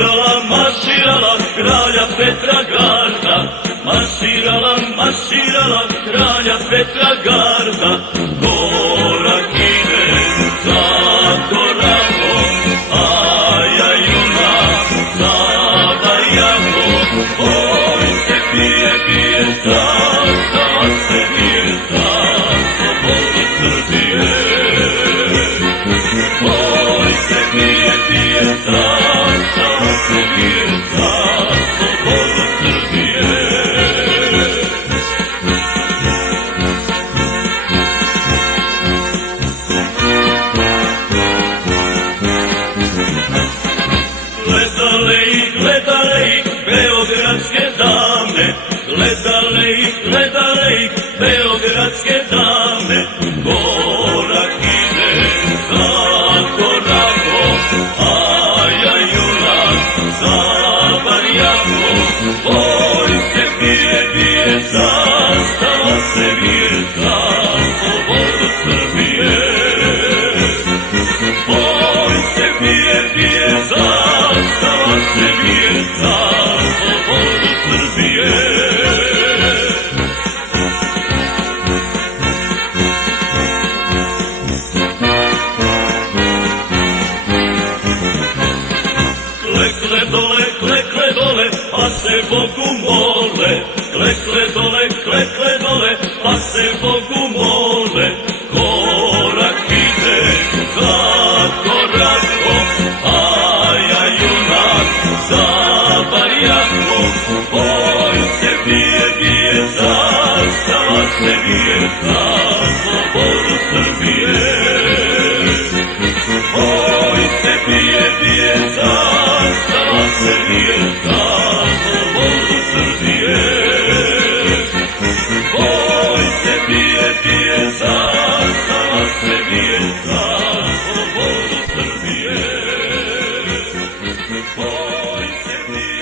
Marširala, marširala, kralja Petra garda, marširala, marširala, kralja Petra garda, korak ide za korakom, a ja junak za barjakom, oj se bije, bije, zastava se bije, za slobodu Srbije. Oj se bije, bije, zastava se bije, za slobodu Srbije. Gledale ih beogradske dame, gledale ih beogradske dame, korak ide za korakom, a ja junak za barjakom, oj se bije, bije, zastava se bije, za slobodu Srbije. Oj se bije, bije, zastava se bije, za slobodu Srbije. Klekle dole, pa se Bogu mole, klekle dole, pa se Bogu mole, korak ide za korakom, a ja junak za barjakom, oj se bije, bije, zastava se bije, za slobodu Srbije. Oj se bije, bije, zastava se bije, za slobodu Srbije. Oj se bije, bije, zastava se bije, za slobodu Srbije. Oj se bije.